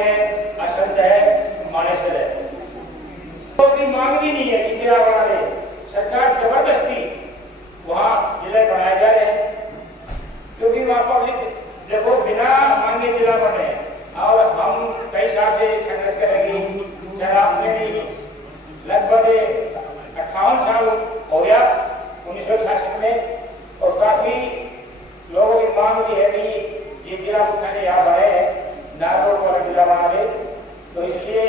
है, असंत है, मानेसर है। तो की मांग भी नहीं है जिला बना रहे, सरकार जबरदस्ती वहाँ जिले बनाए जा रहे हैं, क्योंकि वहाँ पब्लिक देखो बिना मांगे जिला बने और हम कई साल से संघर्ष करेंगे। चाहे आपने भी लगभग 58 साल हो गया 1966 में, और काफी लोगों की मांग भी है कि ये जिला मुख्यालय यहाँ बने नागौर वाला जिला बना दे। तो इसलिए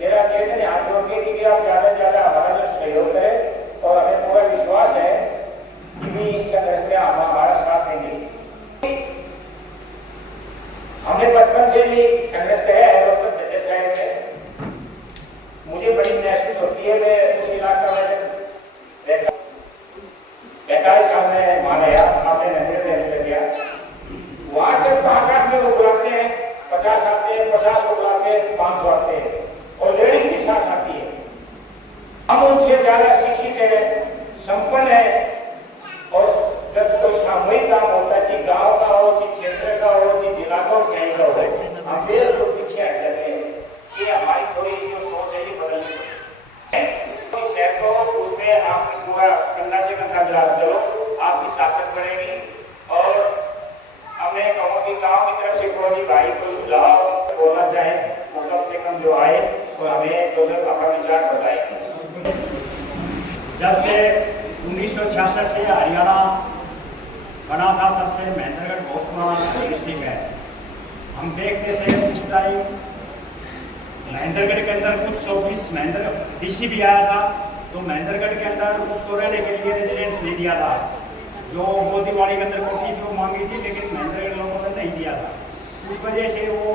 मेरा कहने हाथ जोड़ के कि आप ज्यादा से ज्यादा हमारा जो सहयोग करें, और हमें पूरा विश्वास है कि इस संघर्ष में हम हमारा साथ देंगे। हमने बचपन से भी संघर्ष किया है डॉक्टर चचर साहब में, मुझे बड़ी महसूस होती है। मैं उस इलाका में 45 साल में वहां गया, आपने नजर रहने लग गया। वहां से 5-8 लोग बुलाते हैं, 50 आते हैं, 50 को बुलाते हैं, 500 आते हैं, और लेडी भी साथ आती है। हम उनसे ज्यादा शिक्षित है, संपन्न है, और जब कोई सामूहिक काम होता है, चाहे गाँव का हो, चाहे क्षेत्र का हो, चाहे जिला का हो, कहीं का हो, हम बिल्कुल पीछे हट जाते हैं कि हमारी थोड़ी जो सोच है ये बदलनी पड़ेगी। तो शहर को उसमें आपकी पूरा कंधा से कंधा मिला चलो, आपकी ताकत बढ़ेगी। और हमने कहा कि गाँव की तरफ से कोई भाई को सुझाव बोलना चाहे वो कम से कम जो आए और हमें तो अपना विचार बताए। जब से 1966 से हरियाणा बना था तब से महेंद्रगढ़ बहुत पुराना डिस्ट्रिक्ट है। हम देखते थे उस टाइम महेंद्रगढ़ के अंदर कुछ 24 महेंद्र डीसी भी आया था, तो महेंद्रगढ़ के अंदर उसको रहने के लिए रेजिडेंस नहीं दिया था। जो मोतीवाड़ी के अंदर कोठी थी वो मांगी थी, लेकिन महेंद्रगढ़ लोगों ने नहीं दिया था। उस वजह से वो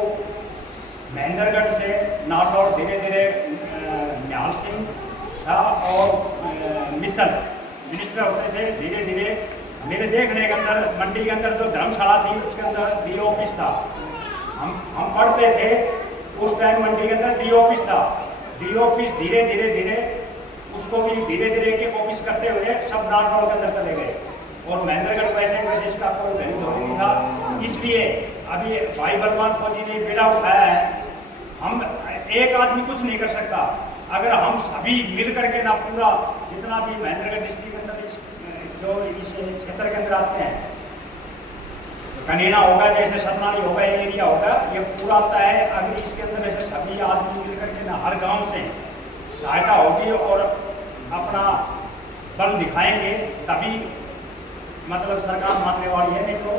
महेंद्रगढ़ से नाटौर धीरे धीरे निहाल सिंह था और मित्तल मिनिस्टर होते थे। धीरे धीरे मेरे देखने के अंदर मंडी के अंदर जो धर्मशाला थी उसके अंदर डी ऑफिस था। हम पढ़ते थे उस टाइम मंडी के अंदर डी ऑफिस था। डी ऑफिस धीरे धीरे उसको भी धीरे धीरे एक ऑफिस करते हुए सब नाटौर के अंदर चले गए, और महेंद्रगढ़ वैसे इसका कोई धनी धोनी नहीं था। इसलिए अभी भाई बलवान फौजी ने बेड़ा उठाया है। हम एक आदमी कुछ नहीं कर सकता, अगर हम सभी मिल करके ना पूरा जितना भी महेंद्रगढ़ डिस्ट्रिक्ट के अंदर जो इस क्षेत्र के अंदर आते हैं, तो कनीना होगा, जैसे सतनाली होगा, ये एरिया होगा, ये पूरा आता है। अगर इसके अंदर ऐसे सभी आदमी मिल करके ना हर गांव से सहायता होगी और अपना बल दिखाएंगे, तभी मतलब सरकार मानने वाली है, नहीं तो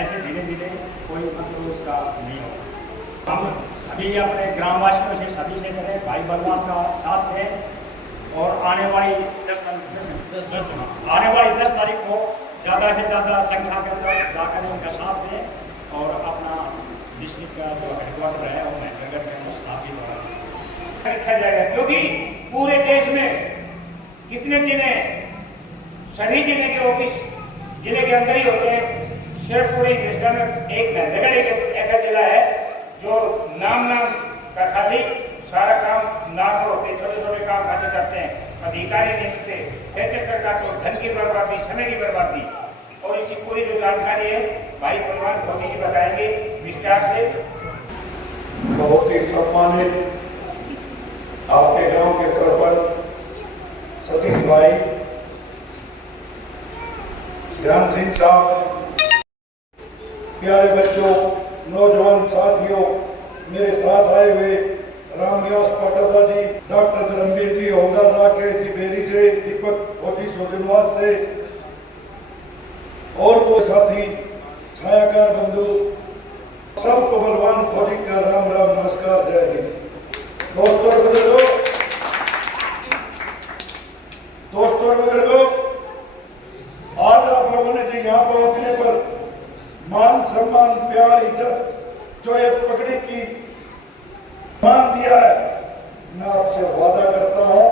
ऐसे धीरे धीरे कोई मतलब उसका नहीं होगा। हम सभी अपने ग्रामवासियों से सभी से करें, भाई बलवान का साथ दें, और आने वाली 10 तारीख को ज़्यादा से ज़्यादा संख्या के अंदर जाकर उनका साथ दें, और अपना डिस्ट्रिक्ट का जो हेडक्वार्टर है वो महेंद्रगढ़ के अंदर स्थापित होगा रखा जाएगा। क्योंकि पूरे देश में कितने जिले, सभी जिले के ऑफिस जिले के अंदर ही होते हैं। सिर्फ पूरे हिंदुस्तान में एक महेंद्रगढ़ एक ऐसा जिला है जो नाम का खाली सारा काम नाम होते, छोटे छोटे काम खाते करते हैं, अधिकारी नहीं मिलते, फिर चक्कर का तो धन की बर्बादी, समय की बर्बादी। और इसी पूरी जो जानकारी है भाई बलवान फौजी जी बताएंगे विस्तार से। बहुत ही सम्मानित आपके गांव के सरपंच सतीश भाई, ध्यान सिंह साहब, प्यारे बच्चों, नौजवान साथियों, मेरे साथ आए हुए रामनिवास पाटदा जी, डॉक्टर धर्मवीर जी, हौलदार राकेश जी बेरी से, दीपक फौजी सोजनवास से, और वो साथी छायाकार बंधु, सबको बलवान फौजी का राम राम नमस्कार, जय हिंद। दोस्तों और बुजुर्गों, आज आप लोगों ने जो यहाँ पहुंचने पर मान सम्मान प्यार इज्जत जो ये पगड़ी की मान दिया है, मैं आपसे वादा करता हूं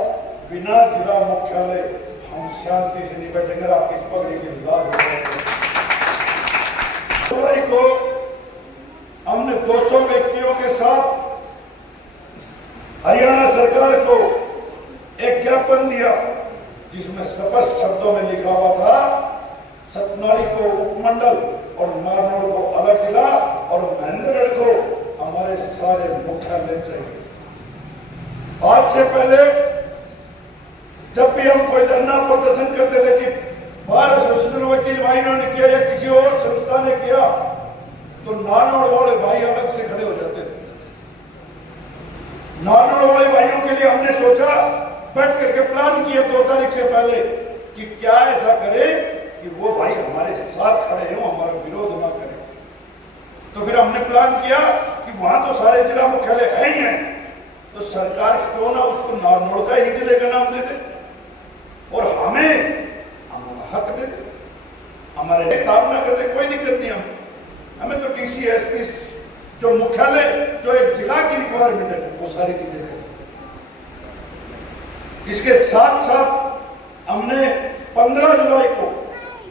बिना जिला मुख्यालय हम शांति से निपटेंगे, आपकी इस पगड़ी की लाभ हो जाएगी। जुलाई को हमने 200 व्यक्तियों के साथ हरियाणा सरकार को एक ज्ञापन दिया जिसमें स्पष्ट शब्दों में लिखा हुआ था सतनाली को उपमंडल और नारनौल को अलग जिला और महेंद्रगढ़ को हमारे सारे मुख्यालय चाहिए। आज से पहले जब भी हम कोई धरना प्रदर्शन करते थे कि बार एसोसिएशन वकील भाइयों ने किया या किसी और संस्था ने किया, तो नानोड़ वाले भाई अलग से खड़े हो जाते थे। नानोड़ वाले भाइयों के लिए हमने सोचा, बैठ करके प्लान किया 2 तारीख से पहले कि क्या ऐसा करें कि वो भाई हमारे साथ खड़े हों, हमारा विरोध ना करें। तो फिर हमने प्लान किया कि वहां तो सारे जिला मुख्यालय है ही हैं, तो सरकार क्यों ना उसको नारनौल का ही जिले का नाम दे दे और हमें हमारा हक दे दे, हमारे स्थापना कर दे, कोई दिक्कत नहीं। हमें तो डीसी एसपी जो मुख्यालय जो एक जिला की रिक्वायरमेंट है वो सारी चीजें करें। इसके साथ साथ हमने 15 जुलाई को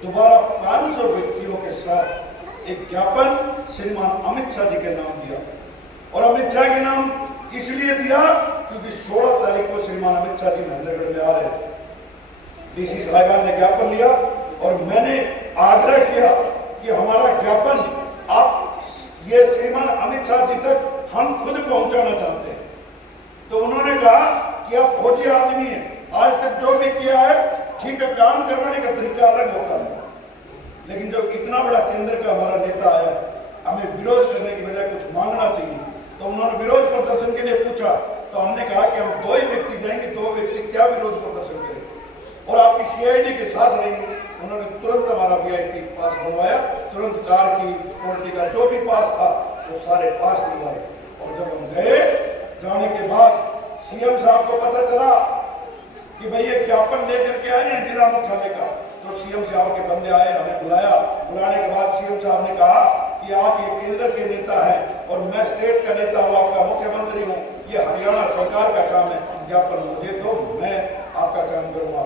दोबारा 500 व्यक्तियों के साथ एक ज्ञापन श्रीमान अमित शाह जी के नाम दिया। और अमित शाह के नाम इसलिए दिया क्योंकि 16 तारीख को श्रीमान अमित शाह जी महेंद्रगढ़ में आ रहे थे। डीसी साहिबान ने ज्ञापन लिया और मैंने आग्रह किया कि हमारा ज्ञापन आप ये श्रीमान अमित शाह जी तक हम खुद पहुंचाना चाहते हैं। तो उन्होंने कहा कि आप फौजी आदमी हैं, आज तक जो भी किया है ठीक है, काम करवाने का तरीका अलग होता है, लेकिन जो इतना बड़ा केंद्र का हमारा नेता आया, हमें विरोध करने की बजाय कुछ मांगना चाहिए। तो उन्होंने विरोध प्रदर्शन के लिए पूछा, तो हमने कहा कि हम 2 ही व्यक्ति जाएंगे, 2 व्यक्ति क्या विरोध प्रदर्शन करेंगे और आपकी सीआईडी के साथ रहेंगे। उन्होंने तुरंत हमारा वीआईपी पास बनवाया, तुरंत कार की पॉलिटी का जो भी पास था वो सारे पास दिलवाए। और जब हम गए, जाने के बाद सीएम साहब को पता चला कि भाई ये ज्ञापन लेकर के आए हैं जिला मुख्यालय का, तो सीएम साहब के बंदे आए, हमें बुलाया। बुलाने के बाद सीएम साहब ने कहा कि आप ये केंद्र के नेता हैं और मैं स्टेट का नेता हूँ, आपका मुख्यमंत्री हूँ, ये हरियाणा सरकार का काम है, ज्ञापन मुझे दो, मैं आपका काम करूंगा।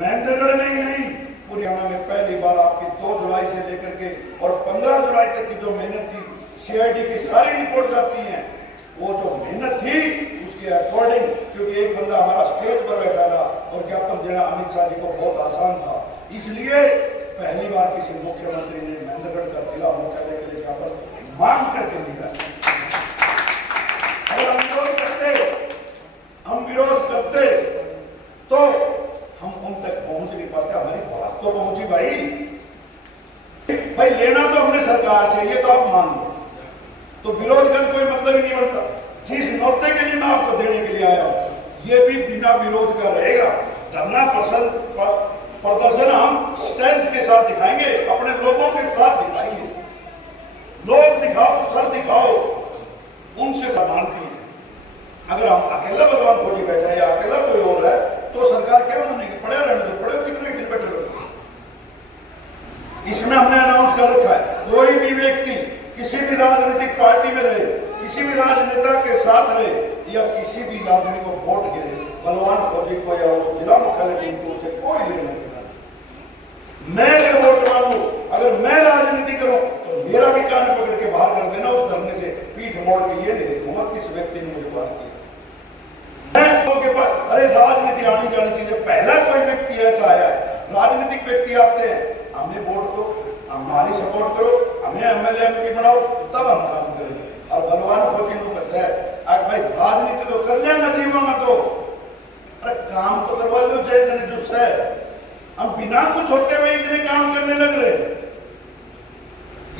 महेंद्रगढ़ में ही नहीं, पूरी हरियाणा में पहली बार आपकी 2 जुलाई से लेकर के और 15 जुलाई तक की जो मेहनत थी, सीआईडी की सारी रिपोर्ट जाती हैं, वो जो मेहनत थी उसके अकॉर्डिंग, क्योंकि एक बंदा हमारा स्टेज पर बैठा था और ज्ञापन देना अमित शाह जी को बहुत आसान था, इसलिए पहली बार किसी मुख्यमंत्री ने महेंद्रगढ़ का जिला मुख्यालय के लिए ज्ञापन मांग करके दिया। अगर हम विरोध करते तो हम उन तक पहुंच नहीं पाते। हमारी बात तो पहुंची भाई लेना तो हमने सरकार से, ये तो आप मान लो, तो विरोध का कोई मतलब ही नहीं बनता। जिस न्योते के लिए मैं आपको देने के लिए आया हूं, ये भी बिना विरोध का रहेगा। धरना प्रदर्शन हम स्ट्रेंथ के साथ दिखाएंगे, अपने लोगों के साथ दिखाएंगे। लोग दिखाओ, सर दिखाओ, उनसे समानती है। अगर हम अकेला भगवान फौजी बैठा है या अकेला कोई और है तो सरकार क्या मानेगी? पड़े रहने दो, पड़े कितने दिन बैठे रहो। इसमें हमने अनाउंस कर रखा है, कोई भी व्यक्ति किसी भी राजनीतिक पार्टी में रहे, किसी भी राजनेता के साथ रहे या किसी भी आदमी को वोट गिरे, बलवान फौजी को या उस जिला मुख्यालय टीम को उसे कोई लेना देना। मैं अगर वोट मांगू, अगर मैं राजनीति करूं तो मेरा भी कान पकड़ के बाहर कर देना उस धरने से, पीठ मोड़ के ये नहीं देखूंगा किस व्यक्ति ने मुझे बाहर किया। मैं के पास अरे राजनीति आनी जानी चीजें, पहला कोई व्यक्ति ऐसा आया है, राजनीतिक व्यक्ति आते हैं, हमें वोट दो, हमारी सपोर्ट करो, हमें एमएलए एमपी बनाओ, तब हम काम करेंगे। और बलवान फौजी को बस है आज भाई राजनीति तो कर लेना जीवन में, तो अरे काम तो करवा लो जय जन जुस्सा है। हम बिना कुछ होते हुए इतने काम करने लग रहे,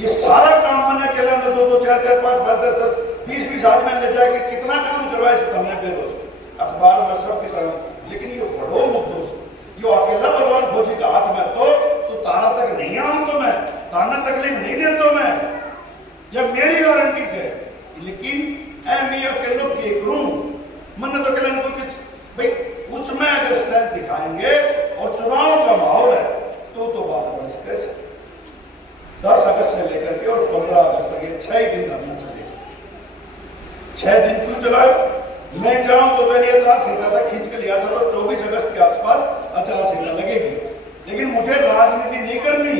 ये सारा काम मैंने अकेला 2-2, 4-4, 5-5, 10-10, 20-20 आदमी ले जाके कितना काम करवाया हमने बेरोज अखबार में सब की तरह। लेकिन ये बड़ो मुद्दों से यो अकेला बलवान फौजी का हाथ में तो तारा तक नहीं आऊं तो मैं ताना तकलीफ नहीं दे तो मैं, जब मेरी गारंटी है। लेकिन मैं अकेलो के करूं मन तो अकेला नहीं कुछ भाई, उसमें अगर स्ट्रेंथ दिखाएंगे और चुनाव का माहौल है तो बात कैसे 10 अगस्त से लेकर के और 15 अगस्त तक ये 6 दिन धरना चलेगा। 6 दिन क्यों चलाए? मैं जाऊं तो मैंने आचार संहिता तक खींच के लिया था, तो 24 अगस्त के आसपास आचार संहिता लगेगी। लेकिन मुझे राजनीति नहीं करनी,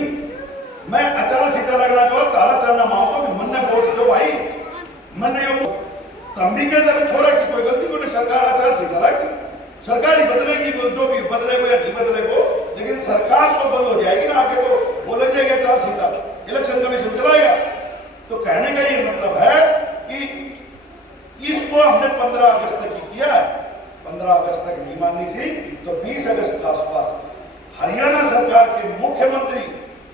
मैं आचार संहिता लगना जो तारा चढ़ना मांगता कि मन ने वोट दो भाई, मन ने तंबी के तरह छोड़ा कि कोई गलती को नहीं, सरकार आचार संहिता लाएगी, सरकार ही बदलेगी, जो भी बदलेगो या नहीं बदलेगो, लेकिन सरकार तो बंद हो जाएगी ना, आगे तो वो लग जाएगी आचार संहिता, इलेक्शन कमीशन चलाएगा। तो कहने का ये मतलब है कि 15 अगस्त तक नहीं मानी थी, तो 20 अगस्त के आसपास हरियाणा सरकार के मुख्यमंत्री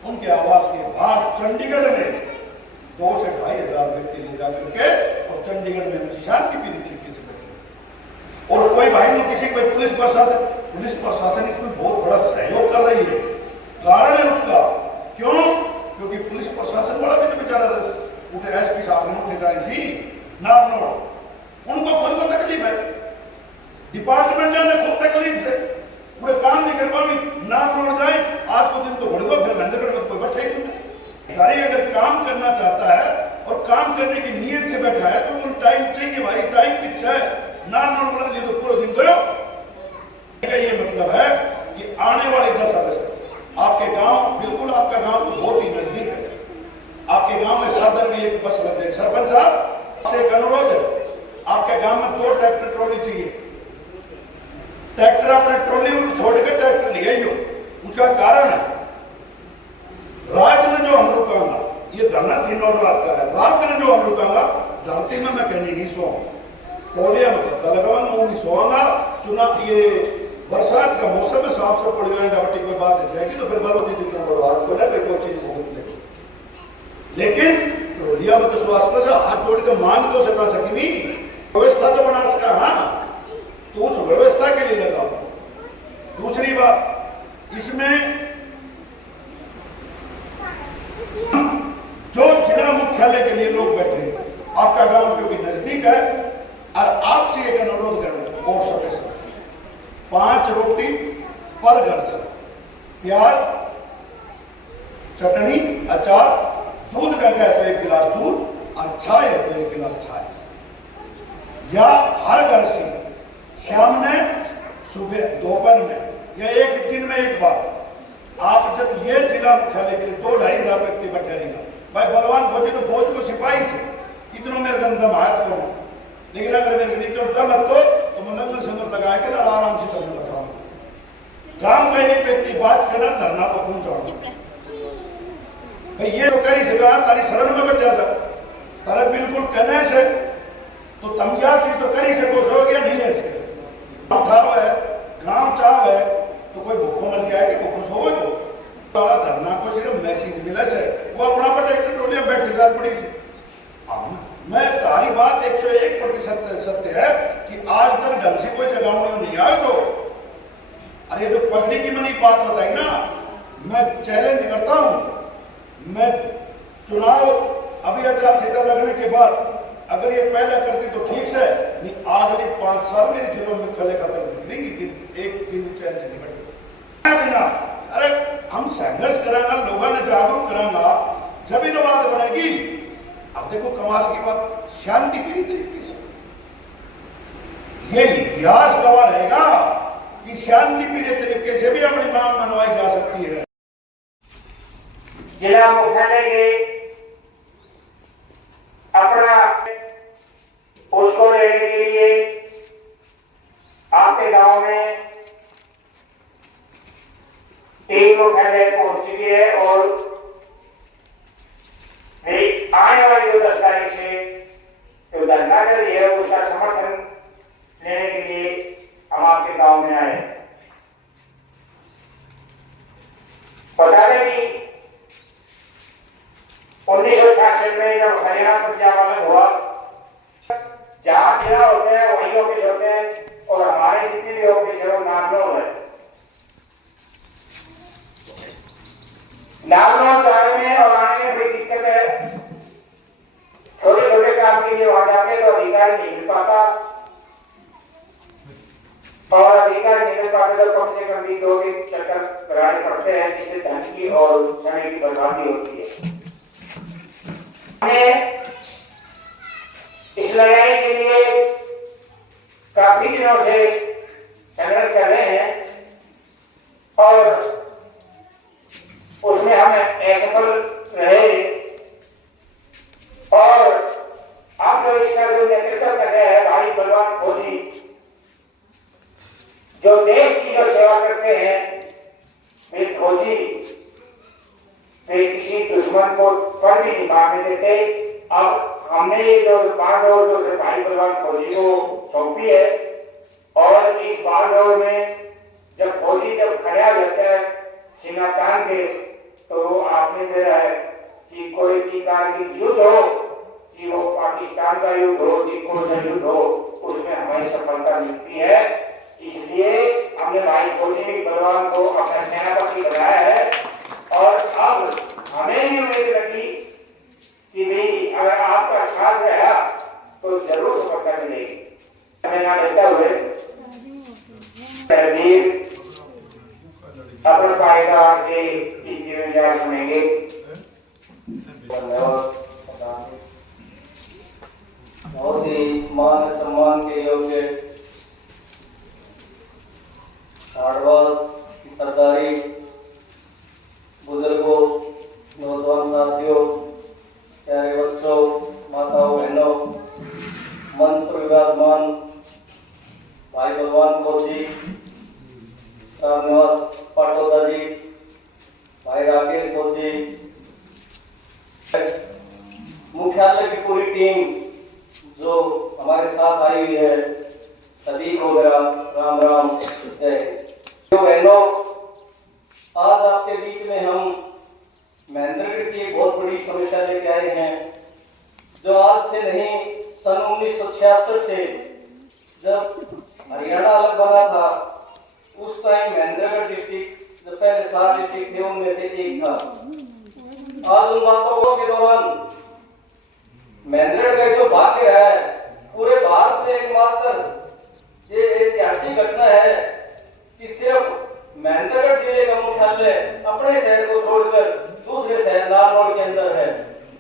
उनके आवास के बाहर चंडीगढ़ में 2 से 2.5 हजार व्यक्ति ले जाकर के और चंडीगढ़ में शांति प्रिय तरीके से बैठे। और कोई भाई ने किसी कोई पुलिस प्रशासन इसमें बहुत बड़ा सहयोग कर रही है। कारण है उसका क्यों? क्योंकि पुलिस प्रशासन बड़ा भी तो बेचारा उठे, एसपी साहब ने उठे जाए सी नारनौल, उनको खुद को तकलीफ है, डिपार्टमेंट ने खुद तकलीफ से पूरे काम नहीं कर पाई। नारनौल जाए आज को दिन तो बढ़ो, फिर महेंद्रगढ़ में कोई बैठे ही नहीं। अधिकारी अगर काम करना चाहता है और काम करने की नीयत से बैठा है तो उनको टाइम चाहिए भाई, टाइम कितना है? नारनौल बोला जी तो पूरा दिन गयो। ये मतलब है कि आने वाले 10 अगस्त आपके गांव, बिल्कुल आपका गांव तो बहुत ही नजदीक है, आपके गांव में साधन भी एक बस लग जाए। सरपंच साहब से एक अनुरोध है, आपके गांव में 2 ट्रैक्टर ट्रॉली चाहिए। ट्रैक्टर अपने ट्रॉली छोड़ के ट्रैक्टर ले आइयो। उसका कारण है रात में जो हम रुकांगा, ये धरना दिन और रात का है, रात में जो हम रुकांगा धरती में मैं कहीं नहीं सोऊंगा, ट्रॉलिया में पत्ता लगाऊंगा, नहीं सोऊंगा। चुनाव ये बरसात का मौसम में सांप से पड़ जाएगा, बट्टी कोई बात जाएगी तो फिर बालो जी दिखना बड़ा हाथ को नहीं कोई चीज बहुत नहीं। लेकिन ट्रॉलिया में तो स्वास्थ्य से हाथ जोड़ के मांग तो सका सकी नहीं, व्यवस्था तो बना सका। हाँ, तो उस व्यवस्था के लिए लगाओ। दूसरी बात, इसमें जो जिला मुख्यालय के लिए लोग बैठे, आपका गांव क्योंकि नजदीक है, और आपसे एक अनुरोध करना और सदस्य 5 रोटी पर घर से, प्याज, चटनी, अचार, दूध का है तो 1 गिलास दूध और चाय है तो 1 गिलास चाय, या हर घर से शाम में, सुबह, दोपहर में या एक दिन में 1 बार। आप जब ये जिला मुख्यालय के लिए 2-2.5 हजार व्यक्ति बैठे रहेगा भाई, बलवान फौजी तो फौज को सिपाही से इतना मेरे गंदम हाथ को, लेकिन अगर मेरे नीचे दम तो मैं लंगर संगर लगा के आराम से करने बताऊंगा। गांव का एक व्यक्ति बात करना धरना पर पहुंचाऊंगा भाई, ये तो करी सका तारी शरण में बैठ जा, तारा बिल्कुल कनेश है तो तुम यह चीज तो करी सको, सो गया नहीं है इसके उठाओ है, गांव चाव है तो कोई भूखों मर गया है कि भूखों सोवे को धरना को सिर्फ मैसेज मिला से वो अपना पर ट्रैक्टर ट्रॉली में बैठ के जात पड़ी से। मैं तारी बात 101% सत्य है कि आज तक ढंग से कोई जगह नहीं आया। तो अरे जो पगड़ी की मैंने बात बताई ना, मैं चैलेंज करता हूं, मैं चुनाव अभी आचार संहिता लगने के बाद अगर ये पहले करती तो ठीक से नहीं, अगले 5 साल मेरी जिलों में खले खत्म निकलेंगी, एक दिन चैन से निकल बिना। अरे हम संघर्ष करांगा, लोगों ने जागरूक करांगा, जब ही बात बनेगी। अब देखो कमाल की बात, शांति प्रिय तरीके से ये इतिहास गवाह रहेगा कि शांति प्रिय तरीके से भी अपनी मांग मनवाई जा सकती है। जिला मुख्यालय के अपना उसको लेने के लिए आपके गांव में टीम मुख्यालय पहुंच चुकी है और मेरी आने वाली जो 10 तारीख से जो धरना कर रही है उसका समर्थन लेने के लिए हम आपके गांव में आए। बता दें कि 1966 में जब हरियाणा पंजाब में हुआ, जहां जिला होते हैं वही ऑफिस होते हैं और हमारे जितने भी ऑफिस है वो नारनौल है। नारनौल जाने में और आने में बड़ी दिक्कत है, छोटे छोटे काम के लिए वहां जाते तो अधिकारी नहीं मिल पाता, और अधिकारी नहीं मिल पाते तो कम से कम भी 2 दिन चक्कर लगाने पड़ते हैं, जिससे धन की और समय की बर्बादी होती है। इस लड़ाई के लिए काफी दिनों से संघर्ष कर रहे हैं और उसमें हम असफल रहे, और आप जो इसका जो नेतृत्व कर रहे हैं भाई बलवान फौजी, जो देश की जो सेवा करते हैं, वे फौजी वे किसी दुश्मन को पर भी नहीं मारने देते। अब हमने ये जो बात और जो भाई बलवान फौजी को सौंपी है और निशाना तान के, तो आपने जो है कि कोई चीज़ की युद्ध हो, कि वो पाकिस्तान का युद्ध हो, कि कोई सा युद्ध हो, उसमें हमारी सफलता मिलती है। इसलिए हमने भाई फौजी बलवान को अपना सेनापति बनाया है और अब हमें भी उम्मीद रखी कि भाई अगर आपका साथ रहा तो जरूर सफलता मिलेगी। हमें ना लेते हुए तहरीर अपने पायदार से जीवन सुनेंगे। बहुत ही मान सम्मान के योग्य आडवास की सरदारी, बुजुर्गों, नौजवान साथियों, प्यारे बच्चों, माताओं, बहनों, मंच पर विराजमान भाई बलवान फौजी, रामनिवास पाटोदा जी, भाई राकेश फौजी, मुख्यालय की पूरी टीम जो हमारे साथ आई हुई है, सभी को मेरा राम राम जय। बहनों, आज आपके बीच में हम महेंद्रगढ़ की एक बहुत बड़ी समस्या लेके आए हैं, जो आज से नहीं, सन 1966 से जब हरियाणा अलग बना था, उस टाइम महेंद्रगढ़ डिस्ट्रिक्ट जो पहले 7 डिस्ट्रिक्ट थे उनमें से एक था। आज उन बातों के दौरान महेंद्रगढ़ का जो भाग्य है, पूरे भारत में एकमात्र ये ऐतिहासिक घटना है कि सिर्फ महेंद्रगढ़ जिले का मुख्यालय अपने शहर को छोड़कर दूसरे शहर नारनौल के अंदर है।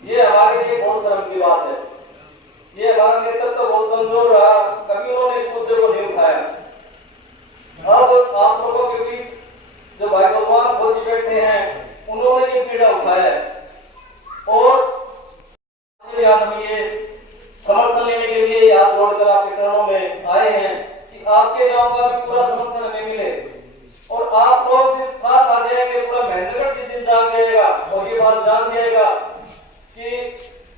ये हमारे लिए बहुत शर्म की बात है। ये हमारा नेतृत्व तो बहुत कमजोर रहा, कभी उन्होंने इस मुद्दे को नहीं उठाया। अब आप लोगों के बीच जो भाई बलवान फौजी बैठे हैं, उन्होंने ये पीड़ा उठाया और आज हम ये समर्थन लेने के लिए हाथ जोड़कर आपके चरणों में आए हैं कि आपके गांव का भी पूरा समर्थन हमें मिले और आप लोग सिर्फ साथ आ जाएंगे, पूरा महेंद्रगढ़ जिस दिन जान जाएगा और ये बात जान जाएगा कि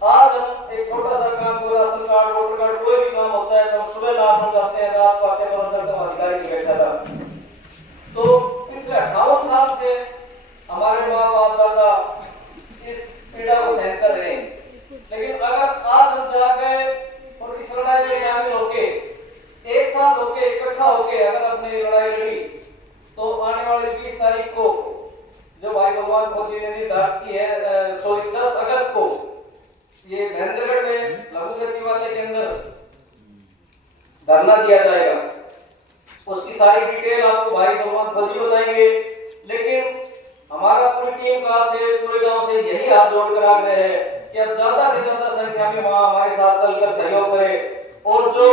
आज हम एक छोटा सा काम, पूरा राशन कार्ड, वोटर कार्ड, कोई भी काम होता है तो हम सुबह लाभ जाते हैं, रात को आते हैं, अधिकारी की बैठा था। तो पिछले 58 साल से हमारे माँ बाप दादा इस पीड़ा को सहन कर रहे हैं, लेकिन अगर आज हम जा गए और इस लड़ाई में शामिल होके, एक साथ होके, इकट्ठा होके अगर अपनी लड़ाई लड़ी, तो आने वाली 20 तारीख को जो भाई भगवान फौजी ने निर्धारित की है, 10 अगस्त को ये महेंद्रगढ़ में लघु सचिवालय के अंदर धरना दिया जाएगा। उसकी सारी डिटेल आपको भाई भगवान फौजी बताएंगे, लेकिन हमारा पूरी टीम का से पूरे गांव से यही हाथ जोड़कर आग्रह है कि अब ज्यादा से ज्यादा संख्या में वहां हमारे साथ चलकर सहयोग करें और जो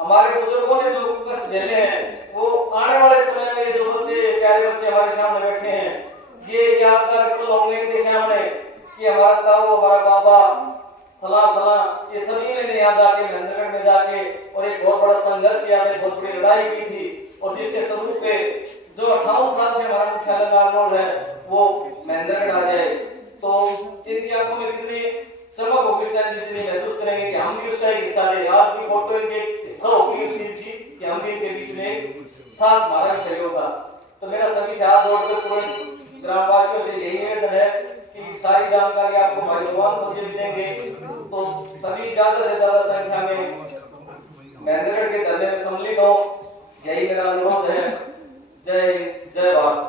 हमारे बुजुर्गों ने जो कष्ट झेले हैं, वो आने वाले समय में जो बच्चे, प्यारे बच्चे हमारे सामने बैठे हैं, ये यादगार पल होंगे इनके सामने कि हमारा ताऊ, हमारा बाबा, फला फला, ये सभी ने यहाँ जाके महेंद्रगढ़ में जाके और एक बहुत बड़ा संघर्ष किया था, बहुत बड़ी लड़ाई की थी और जिसके स्वरूप पे जो 58 साल से हमारा मुख्यालय नारनौल है वो महेंद्रगढ़ आ जाए, तो इनकी आंखों में कितनी चमक होगी, जितनी महसूस करेंगे कि हम भी उसका एक हिस्सा ले। आज भी फोटो इनके हिस्सा होगी उस चीज की कि हम भी इनके बीच में साथ हमारा सहयोग था। तो मेरा सभी से हाथ जोड़कर पूरे ग्रामवासियों से यही निवेदन है कि सारी जानकारी आपको भाई भगवान फौजी देंगे, तो सभी ज्यादा से ज्यादा संख्या में महेंद्रगढ़ के धरने में सम्मिलित हो, यही मेरा अनुरोध है। जय जय भारत।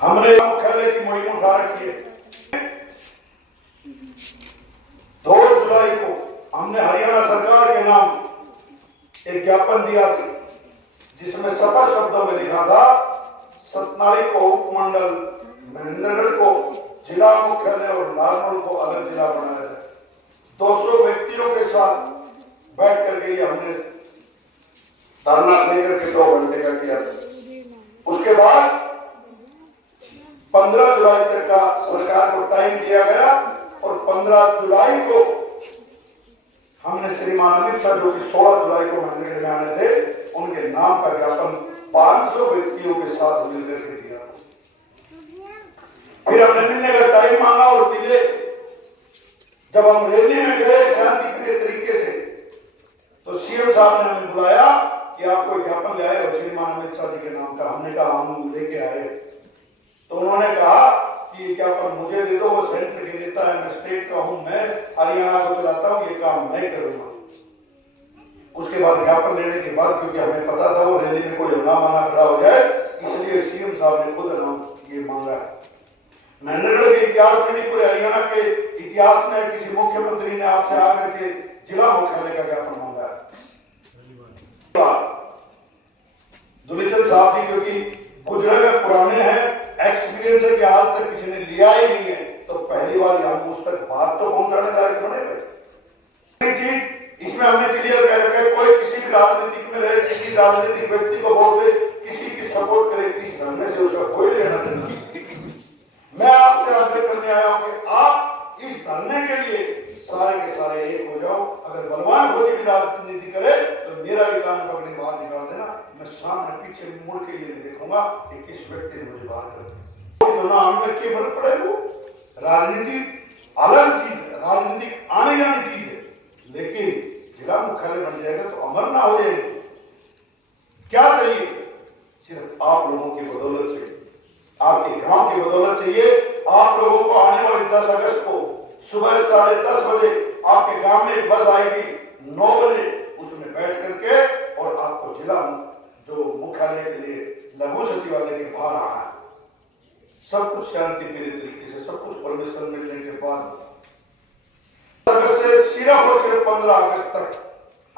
हमने मुख्यालय की मुहिम उठा रखी है। 2 जुलाई को हमने हरियाणा सरकार के नाम एक ज्ञापन दिया था, जिसमें स्पष्ट शब्दों में लिखा था, सतनारी को उपमंडल, महेंद्रगढ़ को जिला मुख्यालय और नारनौल को अलग जिला बनाया जाए। 200 व्यक्तियों के साथ बैठ करके ये हमने धरना देकर के 2 घंटे का किया था। उसके बाद 15 जुलाई तक का सरकार को टाइम दिया गया और 15 जुलाई को हमने श्रीमान अमित शाह, जो कि 16 जुलाई को महेंद्रगढ़ में आने थे, उनके नाम का ज्ञापन 500 व्यक्तियों के साथ मिलकर के दिया। फिर हमने मिलने का टाइम मांगा और मिले। जब हम रैली में गए शांतिप्रिय तरीके से, तो सीएम साहब ने हमें बुलाया कि आप कोई ज्ञापन ले आए और श्रीमान अमित शाह जी के नाम का। हमने कहा हम लेके आए। तो उन्होंने कहा कि ये ज्ञापन मुझे दे दो, वो सेंटर की नेता है, मैं स्टेट का हूं, मैं हरियाणा को चलाता हूं, ये काम मैं करूंगा। उसके बाद ज्ञापन लेने के बाद, क्योंकि हमें पता था वो रैली में कोई हंगामा ना खड़ा हो जाए, इसलिए सीएम साहब ने खुद ये मांगा है। महेंद्रगढ़ के इतिहास में नहीं, पूरे हरियाणा के इतिहास में किसी मुख्यमंत्री ने आपसे आकर के जिला मुख्यालय का ज्ञापन मांगा है। दुलीचंद साहब जी क्योंकि गुजरे हुए पुराने हैं, एक्सपीरियंस है कि आज तक किसी ने लिया ही नहीं है, तो पहली बार हम उस तक बात तो पहुंचाने लायक बने गए। चीज इसमें हमने क्लियर कह रखा है, कोई किसी भी राजनीतिक में रहे, किसी राजनीतिक व्यक्ति को वोट दे, किसी की सपोर्ट करे, इस धरने से उसका कोई लेना देना नहीं। मैं आपसे आग्रह करने आया हूं कि आप इस धरने के लिए सारे के सारे एक हो जाओ। अगर बलवान भोजी भी राजनीति करे तो मेरा भी कान पकड़ी बाहर निकाल देना, मैं सामने पीछे मुड़ के ये नहीं देखूंगा कि किस व्यक्ति ने मुझे बाहर कर दिया। तो हम में क्या फर्क पड़ेगा? राजनीति अलग चीज है, राजनीतिक आने जाने चीज है, लेकिन जिला मुख्यालय बन जाएगा तो अमर ना हो जाएगा। क्या चाहिए? सिर्फ आप लोगों की बदौलत चाहिए, आपके गांव की बदौलत चाहिए। आप लोगों को आने वाली 10 अगस्त को सुबह 10:30 बजे आपके गांव में एक बस आएगी, 9 बजे उसमें बैठ करके और आपको जिला जो मुख्यालय के लिए लघु सचिवालय के बाहर आना है। सब कुछ शांति प्रिय तरीके से, सब कुछ परमिशन मिलने के बाद अगस्त से सिर्फ और सिर्फ 15 अगस्त तक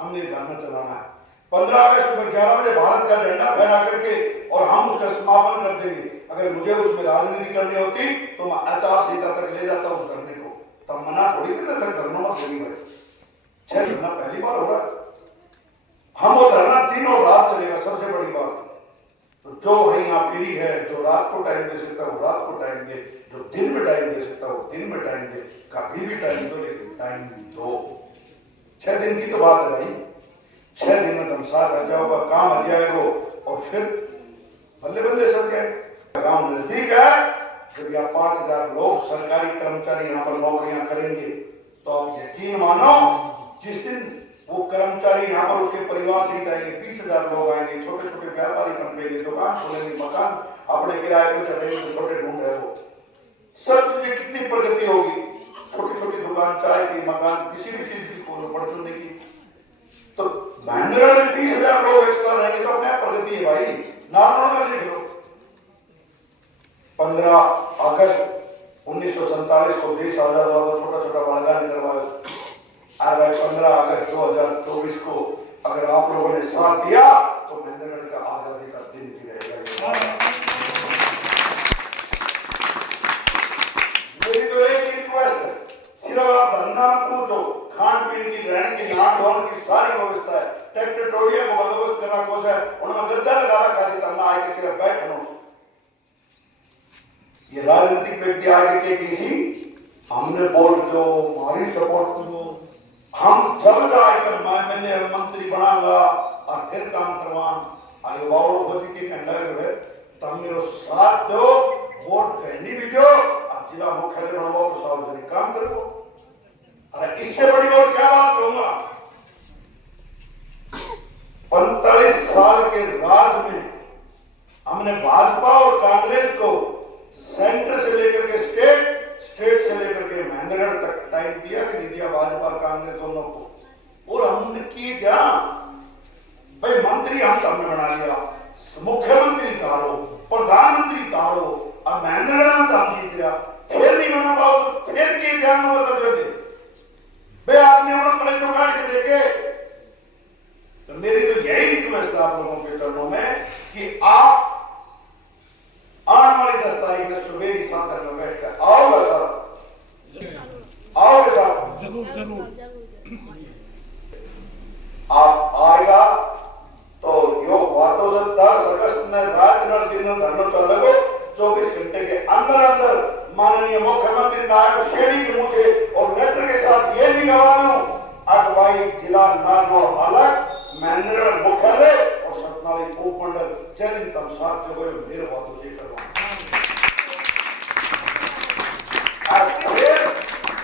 हमने धरना चलाना है। 15 अगस्त सुबह 11 बजे भारत का झंडा फहरा करके और हम उसका समापन कर देंगे। अगर मुझे उसमें राजनीति करनी होती तो मैं आचार संहिता तक ले जाता उस धरने को, तब मना थोड़ी करते तक धरनों में चली गई। 6 धरना पहली बार हो रहा है, हम वो धरना दिन और रात चलेगा, सबसे बड़ी बात। तो जो भाई यहाँ पीढ़ी है, जो रात को टाइम दे सकता है वो रात को टाइम दे, जो दिन में टाइम दे सकता है वो दिन में टाइम दे, कभी भी टाइम दो, लेकिन टाइम दो। 6 दिन की तो बात है भाई, 6 दिन में तुम साथ आ जाओगा, काम आ जाएगा और फिर बल्ले बल्ले सब गए। गांव नजदीक है, जब यहाँ 5000 लोग सरकारी कर्मचारी यहाँ पर नौकरियां करेंगे तो आप यकीन मानो जिस दिन वो कर्मचारी यहाँ पर उसके परिवार सहित आएंगे, 20,000 लोग आएंगे, छोटे छोटे व्यापारी बनेंगे, दुकान खोलेंगे, मकान अपने किराए पर चढ़ेंगे, तो छोटे ढूंढ है वो सब चीजें कितनी प्रगति होगी। छोटी छोटी दुकान, चाय की, मकान, किसी भी चीज की परचुनने की, तो महेंद्रगढ़ में 20,000 लोग एक्स्ट्रा रहेंगे तो अपने आप प्रगति है भाई। नॉर्मल में देख लो, 15 अगस्त 1947 को देश आजाद हुआ तो छोटा छोटा बलिदान करवाया। अगर 15 अगस्त 2024 को अगर आप लोगों ने साथ दिया तो महेंद्रगढ़ का आजादी का दिन भी रहेगा। मेरी तो एक रिक्वेस्ट है, सिर्फ आप धरना पूछो, खान पीन की, रहने की, नहान धोने की सारी व्यवस्था है, ट्रैक्टर ट्रॉलियों को बंदोबस्त करना कोच है, उन्होंने गद्दा लगा रखा है, धरना आए के सिर्फ बैठना। ये राजनीतिक व्यक्ति आगे के किसी हमने वोट दो, हमारी सपोर्ट करो, हम जब आकर मैं मंत्री बनाऊंगा और फिर काम करवा, अरे बाबू खोजी के कहना है तुम मेरे साथ दो, वोट कहनी भी दो और जिला मुख्यालय बनवाओ, सार्वजनिक काम करो। अरे इससे बड़ी और क्या बात कहूंगा? 45 साल के राज में हमने भाजपा और कांग्रेस को सेंटर से लेकर के स्टेट से लेकर के महेंद्रगढ़ तक टाइम दिया कि नहीं दिया, भाजपा और कांग्रेस दोनों को, और हमने किए क्या भाई? मंत्री हम हमने बना लिया, मुख्यमंत्री तारो, प्रधानमंत्री तारो, अब महेंद्रगढ़ में हम जीत गया, फिर नहीं बना पाओ तो फिर के ध्यान में बता दोगे भाई? आपने अपना पड़े जो काट के देखे। तो मेरी तो यही रिक्वेस्ट है आप लोगों के चरणों में कि आप आने वाली 10 तारीख में सुबह ही साथ में बैठ कर आओगे सर, आओगे सर, जरूर जरूर आप आएगा तो यो बातों से 10 अगस्त में रात और दिन में धरना चलेगा। 24 घंटे के अंदर अंदर माननीय मुख्यमंत्री नारायण शेरी के मुंह से और लेटर के साथ ये लिखवा दूं, अगवाई जिला नागौर अलग, महेंद्रगढ़ मुख्यालय और सतनाली उपमंडल जैन तम साथ जो मेरे बातों से करवा।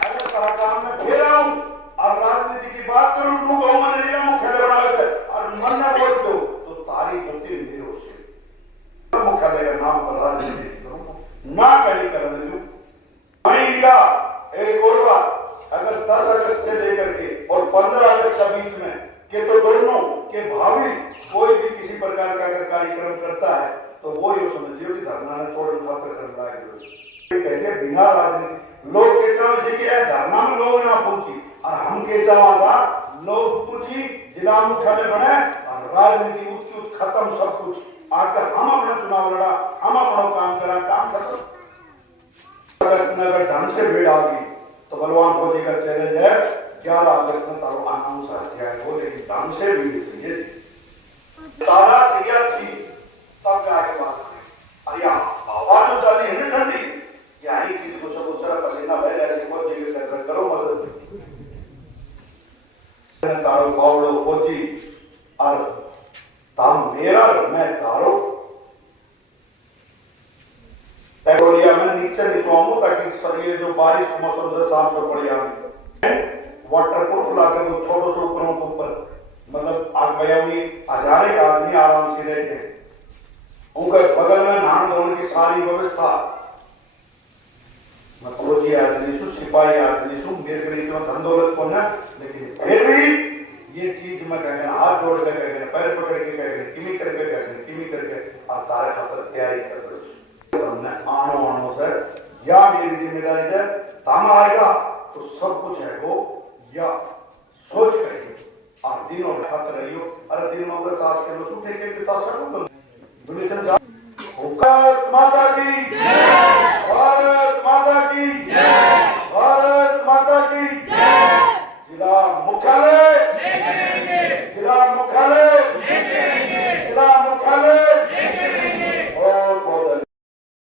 अगर पराक्रम में फिर आऊं और राजनीति की बात करूं, तू कहो मैंने जिला मुख्यालय बनाया है और मन न बोल दो तो तारीख होती मेरे से मुख्यालय का नाम पर राजनीति करूंगा, में कि तो दोनों के भावी कोई भी किसी प्रकार का अगर कार्यक्रम करता है तो वो ये समझिए कि धरना ने छोड़ खातर करना है। कहते बिना राजनीति लोग के चाव कि धरना में लोग ना पहुंची और हम के चावा लोग पहुंची जिला मुख्यालय बने और राजनीति उत्की खत्म सब कुछ आकर हम अपना चुनाव लड़ा, हम अपना काम करा, काम खत्म। अगस्त में अगर ढंग से भीड़ आ गई तो बलवान फौजी का चैलेंज है 11 अगस्त में तारो अनाउंस अध्याय हो, लेकिन ढंग से भीड़ चाहिए। तारा क्रिया थी तब जाके बात करें। अरे हवा जो चली है ना ठंडी, यही चीज को सब सारा पसीना बह रहा है, बहुत जगह से करो मदद तारो बावड़ो फौजी और ताम मेरा मैं तारो पेट्रोलिया में नीचे निसवाऊं ताकि सर ये जो बारिश के मौसम से साफ से पड़ जाए वाटरप्रूफ लाके तो छोटे छोटे उपरों के ऊपर मतलब आग बया हुई हजारे का आदमी आराम से रहते हैं, उनके बगल में नहाने धोने की सारी व्यवस्था। मैं फौजी आदमी सु सिपाही आदमी सु मेरे गरीब में धन दौलत को न, लेकिन फिर भी ये चीज मैं कह गया हाथ जोड़ के कह गया पैर पकड़ के कह गया किमी करके कह गया किमी करके और तारे खातर तैयारी कर रहे हो। हमने आनो सर या मेरी जिम्मेदारी है ताम आएगा तो सब कुछ है वो या सोच करिए और दिनों में खाते रहियो। अरे दिन में ताश के लो उठे के ताश करो दुनिया माता की जय।